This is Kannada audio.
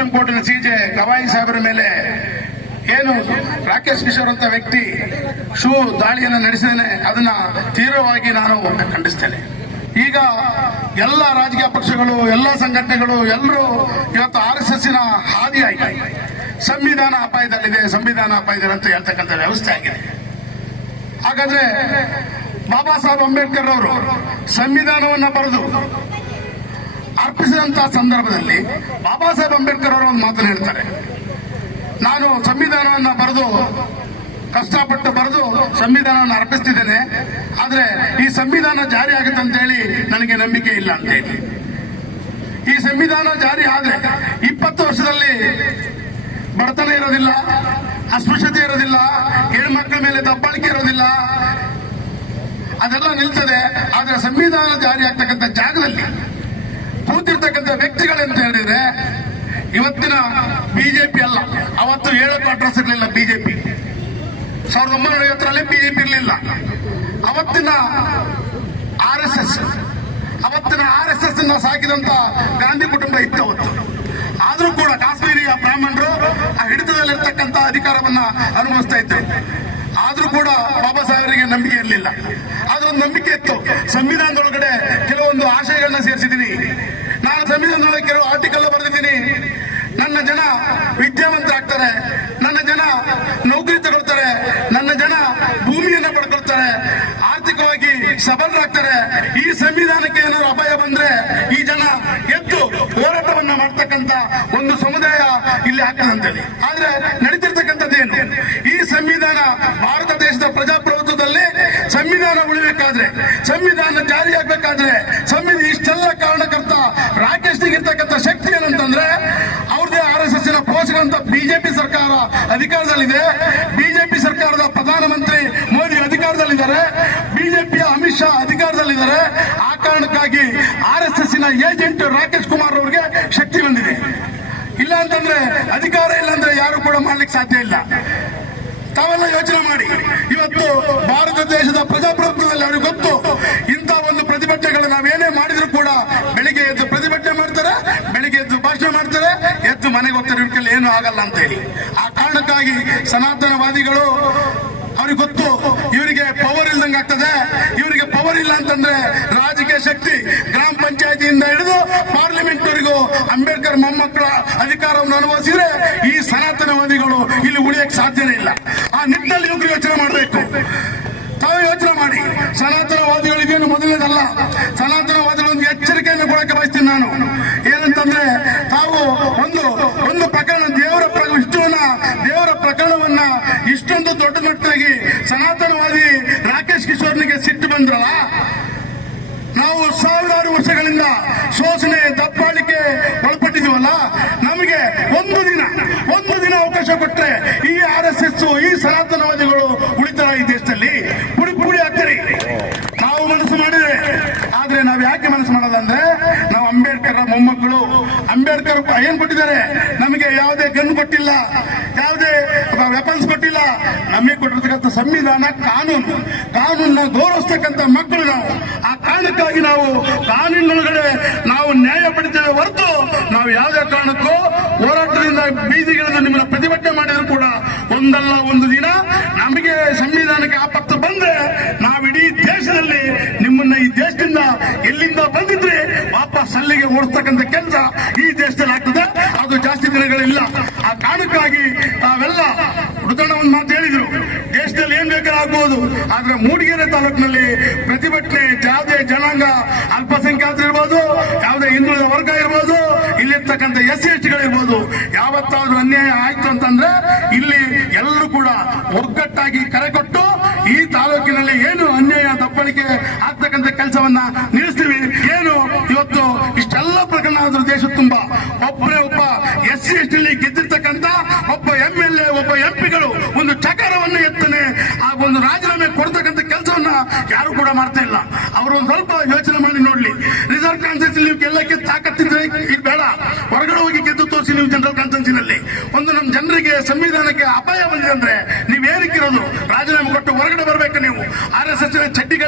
ಸುಪ್ರೀಂ ಕೋರ್ಟಿನ ಸಿಜೆ ಗವಾಯಿ ಸಾಹೇಬರ ಮೇಲೆ ಏನು ರಾಕೇಶ್ ಕಿಶೋರ್ ಅಂತ ವ್ಯಕ್ತಿ ದಾಳಿಯನ್ನು ನಡೆಸಿದ್ದೇನೆ, ಅದನ್ನ ತೀವ್ರವಾಗಿ ನಾನು ಖಂಡಿಸ್ತೇನೆ. ಈಗ ಎಲ್ಲ ರಾಜಕೀಯ ಪಕ್ಷಗಳು, ಎಲ್ಲ ಸಂಘಟನೆಗಳು ಎಲ್ಲರೂ ಇವತ್ತು RSS ಹಾದಿಯಾಗಿ ಸಂವಿಧಾನ ಅಪಾಯದಲ್ಲಿದೆ, ಸಂವಿಧಾನ ಅಪಾಯದಲ್ಲಿ ಅಂತ ಹೇಳ್ತಕ್ಕಂಥ ವ್ಯವಸ್ಥೆ ಆಗಿದೆ. ಹಾಗಾದ್ರೆ ಬಾಬಾ ಸಾಹೇಬ್ ಅಂಬೇಡ್ಕರ್ ಅವರು ಸಂವಿಧಾನವನ್ನ ಬರೆದು ಅರ್ಪಿಸಿದಂತಹ ಸಂದರ್ಭದಲ್ಲಿ ಬಾಬಾ ಸಾಹೇಬ್ ಅಂಬೇಡ್ಕರ್ ಅವರು ಒಂದು ಮಾತನ್ನು ಹೇಳ್ತಾರೆ, ನಾನು ಸಂವಿಧಾನವನ್ನ ಬರೆದು ಕಷ್ಟಪಟ್ಟು ಬರೆದು ಸಂವಿಧಾನವನ್ನು ಅರ್ಪಿಸ್ತಿದ್ದೇನೆ, ಆದ್ರೆ ಈ ಸಂವಿಧಾನ ಜಾರಿ ಆಗುತ್ತೆ ಅಂತ ಹೇಳಿ ನನಗೆ ನಂಬಿಕೆ ಇಲ್ಲ ಅಂತ ಹೇಳಿ. ಈ ಸಂವಿಧಾನ ಜಾರಿ ಆದ್ರೆ 20 ವರ್ಷದಲ್ಲಿ ಬಡತನ ಇರೋದಿಲ್ಲ, ಅಸ್ಪೃಶ್ಯತೆ ಇರೋದಿಲ್ಲ, ಹೆಣ್ಮಕ್ಳ ಮೇಲೆ ದಬ್ಬಾಳಿಕೆ ಇರೋದಿಲ್ಲ, ಅದೆಲ್ಲ ನಿಲ್ತದೆ. ಆದ್ರೆ ಸಂವಿಧಾನ ಜಾರಿ ಆಗ್ತಕ್ಕಂಥ ಜಾಗದಲ್ಲಿ ಕೂತಿರ್ತಕ್ಕಂಥ ವ್ಯಕ್ತಿಗಳಂತ ಹೇಳಿದ್ರೆ ಇವತ್ತಿನ ಬಿಜೆಪಿ ಅಲ್ಲ, ಅವತ್ತು 7 ಅಡ್ರೆಸ್ ಇರಲಿಲ್ಲ ಬಿಜೆಪಿ. 1950ರಲ್ಲಿ ಬಿಜೆಪಿ ಇರಲಿಲ್ಲ. ಅವತ್ತಿನ RSS ಸಾಕಿದಂತ ಗಾಂಧಿ ಕುಟುಂಬ ಇತ್ತು ಅವತ್ತು. ಆದ್ರೂ ಕೂಡ ಕಾಶ್ಮೀರಿಯ ಬ್ರಾಹ್ಮಣರು ಆ ಹಿಡಿತದಲ್ಲಿರ್ತಕ್ಕಂಥ ಅಧಿಕಾರವನ್ನ ಅನುಭವಿಸ್ತಾ ಇದ್ರು. ಆದ್ರೂ ಕೂಡ ಬಾಬಾ ಸಾಹೇಬರಿಗೆ ನಂಬಿಕೆ ಇರಲಿಲ್ಲ. ಆದ್ರೊಂದು ನಂಬಿಕೆ ಇತ್ತು. ಸಂವಿಧಾನದೊಳಗಡೆ ಕೆಲವೊಂದು ಆಶಯಗಳನ್ನ ಸೇರಿಸಿದ್ದೀನಿ, ನಾನು ಸಂವಿಧಾನದೊಳಗೆ ಕೆಲವು ಆರ್ಟಿಕಲ್ ಬರೆದಿದ್ದೀನಿ. ನನ್ನ ಜನ ವಿದ್ಯಾವಂತರಾಗ್ತಾರೆ, ನನ್ನ ಜನ ನೌಕರಿ ತಗೊಳ್ತಾರೆ, ನನ್ನ ಜನ ಭೂಮಿಯನ್ನ ಪಡ್ಕೊಳ್ತಾರೆ, ಆರ್ಥಿಕವಾಗಿ ಸಬಲರಾಗ್ತಾರೆ. ಈ ಸಂವಿಧಾನಕ್ಕೆ ಏನಾದ್ರು ಅಪಾಯ ಬಂದ್ರೆ ಈ ಜನ ಎದ್ದು ಹೋರಾಟವನ್ನ ಮಾಡ್ತಕ್ಕಂಥ ಒಂದು ಸಮುದಾಯ ಇಲ್ಲಿ ಆಗ್ತದೆ ಅಂತೇಳಿ. ಆದ್ರೆ ನಡೀತಿರ್ತಕ್ಕಂಥದ್ದೇನು, ಈ ಸಂವಿಧಾನ ಭಾರತ ದೇಶದ ಪ್ರಜಾಪ್ರಭುತ್ವದಲ್ಲಿ ಸಂವಿಧಾನ ಉಳಿಬೇಕಾದ್ರೆ, ಸಂವಿಧಾನ ಜಾರಿಯಾಗಬೇಕಾದ್ರೆ ಇಷ್ಟೆಲ್ಲ ಕಾರಣಕರ್ತ ರಾಕೇಶ್ನಿಗಿರ್ತಕ್ಕಂಥ ಶಕ್ತಿ ಏನಂತಂದ್ರೆ ಅವ್ರದೇ RSS ಪೋಷಕರಂತ ಬಿಜೆಪಿ ಸರ್ಕಾರ ಅಧಿಕಾರದಲ್ಲಿದೆ. ಬಿಜೆಪಿ ಸರ್ಕಾರದ ಪ್ರಧಾನಮಂತ್ರಿ ಮೋದಿ ಅಧಿಕಾರದಲ್ಲಿದ್ದಾರೆ, ಬಿಜೆಪಿಯ ಅಮಿತ್ ಶಾ ಅಧಿಕಾರದಲ್ಲಿದ್ದಾರೆ. ಆ ಕಾರಣಕ್ಕಾಗಿ RSS ಏಜೆಂಟ್ ರಾಕೇಶ್ ಕುಮಾರ್ ಅವರಿಗೆ ಶಕ್ತಿ ಬಂದಿದೆ. ಇಲ್ಲ ಅಂತಂದ್ರೆ ಅಧಿಕಾರ ಇಲ್ಲ ಅಂದ್ರೆ ಯಾರು ಕೂಡ ಮಾಡ್ಲಿಕ್ಕೆ ಸಾಧ್ಯ ಇಲ್ಲ. ತಾವೆಲ್ಲ ಯೋಚನೆ ಮಾಡಿ, ಇವತ್ತು ಭಾರತ ದೇಶದ ಪ್ರಜಾಪ್ರಭುತ್ವದಲ್ಲಿ ಅವ್ರಿಗೆ ಗೊತ್ತು, ಇಂಥ ಒಂದು ಪ್ರತಿಭಟನೆಗಳು ನಾವೇನೇ ಮಾಡಿದ್ರು ಕೂಡ ಬೆಳಿಗ್ಗೆ ಎದ್ದು ಪ್ರತಿಭಟನೆ ಮಾಡ್ತಾರೆ, ಬೆಳಿಗ್ಗೆ ಎದ್ದು ಭಾಷಣ ಮಾಡ್ತಾರೆ, ಎದ್ದು ಮನೆಗೆ ಹೋಗ್ತಾರೆ, ಇವಕ್ಕೆಲ್ಲ ಏನು ಆಗಲ್ಲ ಅಂತ ಹೇಳಿ. ಆ ಕಾರಣಕ್ಕಾಗಿ ಸನಾತನವಾದಿಗಳು ಅವ್ರಿಗೆ ಗೊತ್ತು, ಇವರಿಗೆ ಪವರ್ ಇಲ್ದಂಗೆ ಆಗ್ತದೆ. ಇವರಿಗೆ ಪವರ್ ಇಲ್ಲ ಅಂತಂದ್ರೆ ರಾಜಕೀಯ ಶಕ್ತಿ ಗ್ರಾಮ ಪಂಚಾಯತಿಯಿಂದ ಹಿಡಿದು ಪಾರ್ಲಿಮೆಂಟ್ ವರೆಗೂ ಅಂಬೇಡ್ಕರ್ ಮೊಮ್ಮಕ್ಕಳ ಅಧಿಕಾರವನ್ನು ಅನುಭವಿಸಿದ್ರೆ ಈ ಸನಾತನವಾದಿಗಳು ಇಲ್ಲಿ ಉಳಿಯಕ್ಕೆ ಸಾಧ್ಯನೇ ಇಲ್ಲ. ಆ ನಿಟ್ಟಿನಲ್ಲಿ ಇವರು ಯೋಚನೆ ಮಾಡಬೇಕು. ತಾವೇ ಯೋಚನೆ ಮಾಡಿ. ಸನಾತನವಾದಿಗಳು ಇದೇನು ಮೊದಲನೇದಲ್ಲ. ಸನಾತನವಾದಿಗಳೊಂದು ಎಚ್ಚರಿಕೆಯನ್ನು ಕೊಡಕ್ಕೆ ಬಯಸ್ತೀನಿ ನಾನು. ಏನಂತಂದ್ರೆ ತಾವು ಒಂದು ಪ್ರಕರಣ ದೇವರ ಪ್ರಕರಣವನ್ನ ಇಷ್ಟೊಂದು ದೊಡ್ಡ ಮಟ್ಟದಾಗಿ ಸನಾತನವಾದಿ ರಾಕೇಶ್ ಕಿಶೋರ್ನಿಗೆ ಸಿಟ್ಟು ಬಂದ್ರಲ್ಲ, ನಾವು ಸಾವಿರಾರು ವರ್ಷಗಳಿಂದ ಶೋಷಣೆ ದಬ್ಬಾಳಿಕೆ ಒಳಪಟ್ಟಿದ್ವಲ್ಲ, ನಮಗೆ ಒಂದು ದಿನ ಅವಕಾಶ ಕೊಟ್ರೆ ಈ RSS ಈ ಸನಾತನವಾದಿಗಳು ಉಳಿತಾರ ಈ ದೇಶದಲ್ಲಿ ಪುಡಿ ಆಗ್ತಾರೆ. ನಾವು ಮನಸ್ಸು ಮಾಡಿದ್ರೆ. ಆದ್ರೆ ನಾವು ಯಾಕೆ ಮನಸ್ಸು ಮಾಡಲ್ಲ ಅಂದ್ರೆ ನಾವು ಅಂಬೇಡ್ಕರ್ ಮೊಮ್ಮಕ್ಕಳು. ಅಂಬೇಡ್ಕರ್ ಏನ್ ಕೊಟ್ಟಿದ್ದಾರೆ ನಮಗೆ? ಯಾವುದೇ ಗನ್ ಕೊಟ್ಟಿಲ್ಲ, ಯಾವುದೇ ವೆಪನ್ಸ್ ಕೊಟ್ಟಿಲ್ಲ. ನಮಗೆ ಕೊಟ್ಟಿರ್ತಕ್ಕಂಥ ಸಂವಿಧಾನ ಕಾನೂನನ್ನ ಗೌರವಿಸ್ತಕ್ಕಂಥ ಮಕ್ಕಳು ನಾವು. ಆ ಕಾರಣಕ್ಕಾಗಿ ನಾವು ಕಾನೂನಿನೊಳಗಡೆ ನಾವು ನ್ಯಾಯ ಪಡಿತೇವೆ ಹೊರತು ನಾವು ಯಾವುದೇ ಕಾರಣಕ್ಕೂ ಹೋರಾಟದಿಂದ ಬೀದಿಗಿಳಿದು ನಿಮ್ಮನ್ನ ಪ್ರತಿಭಟನೆ ಮಾಡಿದ್ರು ಕೂಡ ಒಂದಲ್ಲ ಒಂದು ದಿನ ನಮಗೆ ಸಂವಿಧಾನಕ್ಕೆ ಆಪತ್ತು ಬಂದ್ರೆ ನಾವು ಇಡೀ ದೇಶದಲ್ಲಿ ನಿಮ್ಮನ್ನ ಈ ದೇಶದಿಂದ ಎಲ್ಲಿಂದ ಬಂದಿದ್ರೆ ವಾಪಸ್ ಅಲ್ಲಿಗೆ ಓಡಿಸ್ತಕ್ಕಂಥ ಕೆಲಸ ಈ ದೇಶದಲ್ಲಿ ಆಗ್ತದೆ. ಅದು ಜಾಸ್ತಿ ದಿನಗಳಿಲ್ಲ. ಆ ಕಾರಣಕ್ಕಾಗಿ ತಾವೆಲ್ಲ ಹುಡುಗಣ್ಣ ಒಂದು ಮಾತು ಹೇಳಿದ್ರು, ದೇಶದಲ್ಲಿ ಏನ್ ಬೇಕಾದ್ರೂ ಆಗ್ಬಹುದು, ಆದ್ರೆ ಮೂಡಿಗೆರೆ ತಾಲೂಕಿನಲ್ಲಿ ಪ್ರತಿಭಟನೆ ಯಾವುದೇ ಜನಾಂಗ ಅಲ್ಪಸಂಖ್ಯಾತರಿರ್ಬೋದು, ಯಾವುದೇ ಹಿಂದುಳಿದ ವರ್ಗ ಇರ್ಬೋದು, ಇಲ್ಲಿರ್ತಕ್ಕಂಥ SC/ST ಗಳಿರ್ಬೋದು, ಯಾವತ್ತಾದ್ರೂ ಅನ್ಯಾಯ ಆಯ್ತು ಅಂತಂದ್ರೆ ಇಲ್ಲಿ ಎಲ್ಲರೂ ಕೂಡ ಒಗ್ಗಟ್ಟಾಗಿ ಕರೆ ಕೊಟ್ಟು ಈ ತಾಲೂಕಿನಲ್ಲಿ ಏನು ಅನ್ಯಾಯ ದಬ್ಬಳಿಕೆ ಆಗ್ತಕ್ಕಂಥ ಕೆಲಸವನ್ನ ನಿಲ್ಲಿಸ್ತೀವಿ. ಏನು ಇವತ್ತು ಇಷ್ಟೆಲ್ಲ ಪ್ರಕರಣ ಆದ್ರೂ ದೇಶ ತುಂಬಾ ಒಬ್ಬ SC/ST ಗೆದ್ದಿರ್ತಕ್ಕಂಥ ಒಬ್ಬ MLA ಒಬ್ಬ MP ಗಳು ಒಂದು ಚಕಾರವನ್ನು ಎತ್ತನೆ ಆ ಒಂದು ರಾಜೀನಾಮೆ ಕೊಡ್ತಕ್ಕಂಥ ಕೆಲಸವನ್ನ ಯಾರು ಕೂಡ ಮಾಡ್ತಾ ಇಲ್ಲ. ಅವರು ಒಂದು ಸ್ವಲ್ಪ ಯೋಚನೆ ಮಾಡಿ ನೋಡ್ಲಿ. ರಿಸರ್ವ್ ಕಾನ್ಫರೆನ್ಸ್ ನೀವು ಗೆಲ್ಲಕ್ಕೆ ತಾಕತ್ತಿದ್ರೆ ಈಗ ಬೇಡ, ಹೊರಗಡೆ ಹೋಗಿ ಗೆದ್ದು ತೋರಿಸಿ ನೀವು ಜನರಲ್ ಕಾನ್ಫರೆನ್ಸಿನಲ್ಲಿ. ಒಂದು ನಮ್ಮ ಜನರಿಗೆ ಸಂವಿಧಾನಕ್ಕೆ ಅಪಾಯ ಬಂದಿದೆ ಅಂದ್ರೆ ನೀವೇನಕ್ಕಿರೋದು? ರಾಜೀನಾಮೆ ಕೊಟ್ಟು ಹೊರಗಡೆ ಬರ್ಬೇಕು ನೀವು. RSS ಚಡ್ಡಿ